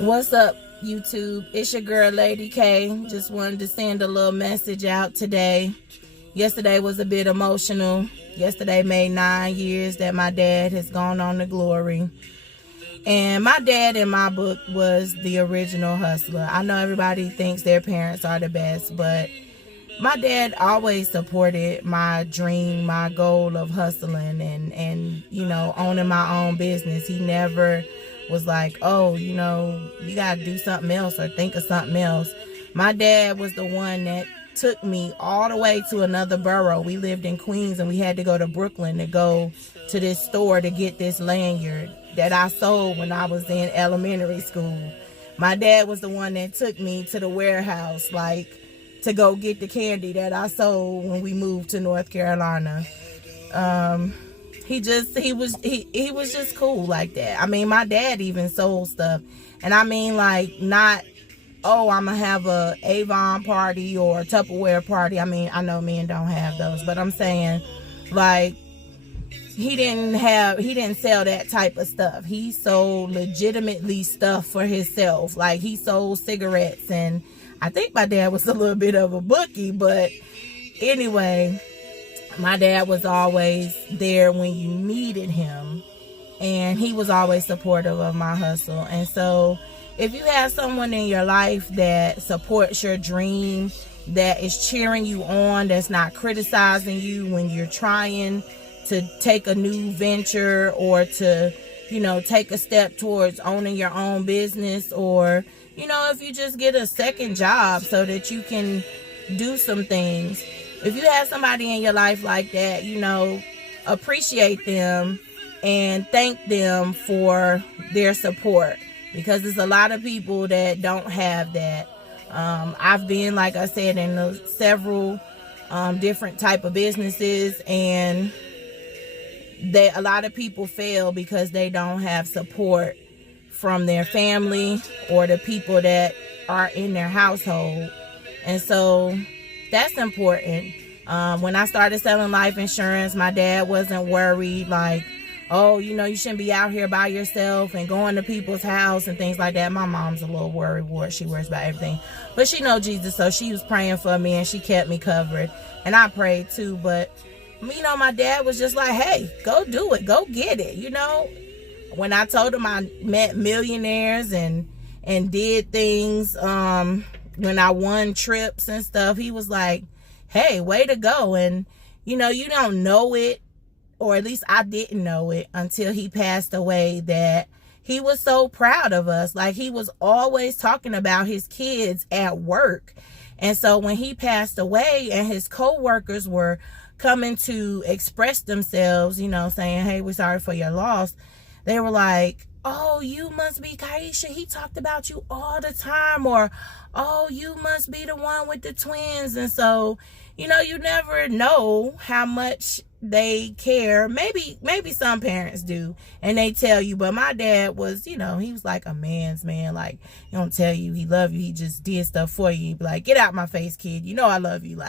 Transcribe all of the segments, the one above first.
What's up, YouTube? It's your girl, Lady K. Just wanted to send a little message out today. Yesterday was a bit emotional. Yesterday made 9 years that my dad has gone on to glory. And my dad in my book was the original hustler. I know everybody thinks their parents are the best, but my dad always supported my dream, my goal of hustling and owning my own business. He never was like, oh, you gotta do something else or think of something else. My dad was the one that took me all the way to another borough. We lived in Queens and we had to go to Brooklyn to go to this store to get this lanyard that I sold when I was in elementary school. My dad was the one that took me to the warehouse, to go get the candy that I sold when we moved to North Carolina. He was just cool like that. I mean, my dad even sold stuff. And I mean, not, oh, I'm going to have a Avon party or a Tupperware party. I mean, I know men don't have those, but I'm saying, he didn't sell that type of stuff. He sold legitimately stuff for himself. He sold cigarettes, and I think my dad was a little bit of a bookie, but anyway, my dad was always there when you needed him, and he was always supportive of my hustle. And so if you have someone in your life that supports your dream, that is cheering you on, that's not criticizing you when you're trying to take a new venture or to, take a step towards owning your own business, or, if you just get a second job so that you can do some things. If you have somebody in your life like that, appreciate them and thank them for their support, because there's a lot of people that don't have that. I've been, like I said, in several different type of businesses, and a lot of people fail because they don't have support from their family or the people that are in their household. And so that's important. When I started selling life insurance, my dad wasn't worried oh, you shouldn't be out here by yourself and going to people's house and things like that. My mom's a little worried. She worries about everything. But she knows Jesus, so she was praying for me and she kept me covered. And I prayed too, but my dad was just like, hey, go do it. Go get it. When I told him I met millionaires and did things, when I won trips and stuff, he was like, hey, way to go. And, you don't know it, or at least I didn't know it until he passed away, that he was so proud of us. He was always talking about his kids at work. And so when he passed away and his co-workers were coming to express themselves, saying, hey, we're sorry for your loss, they were like, oh, you must be Kaisha. He talked about you all the time. Or, oh, you must be the one with the twins. And so, you never know how much they care. Maybe some parents do, and they tell you. But my dad was, he was like a man's man. He don't tell you he love you. He just did stuff for you. He'd be like, get out my face, kid. I love you.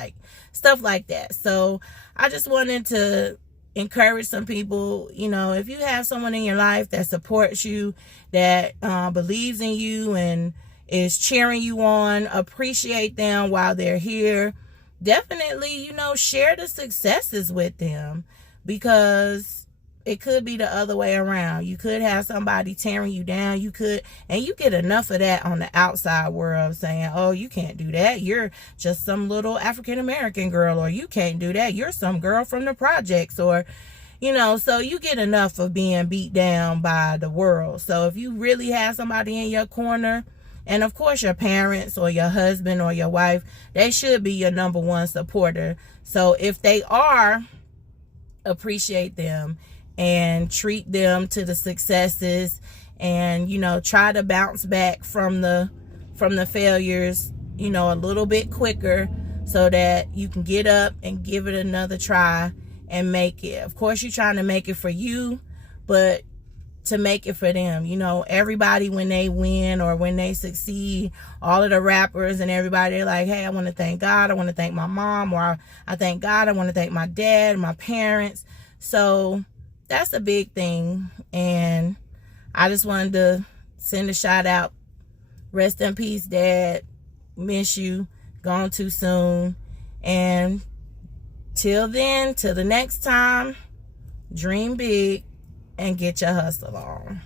Stuff like that. So I just wanted to encourage some people, if you have someone in your life that supports you, that believes in you and is cheering you on, appreciate them while they're here. Definitely, share the successes with them, because it could be the other way around. You could have somebody tearing you down. And you get enough of that on the outside world, saying, oh, you can't do that. You're just some little African-American girl, or you can't do that. You're some girl from the projects, or, so you get enough of being beat down by the world. So if you really have somebody in your corner, and of course your parents or your husband or your wife, they should be your number one supporter. So if they are, appreciate them and treat them to the successes, and try to bounce back from the failures a little bit quicker, so that you can get up and give it another try and make it. Of course, you're trying to make it for you, but to make it for them. Everybody, when they win or when they succeed, all of the rappers and everybody, they're like, hey, I want to thank God, I want to thank my mom, or I thank God, I want to thank my dad and my parents. So that's a big thing, and I just wanted to send a shout out. Rest in peace, Dad. Miss you. Gone too soon. And till then, till the next time, dream big and get your hustle on.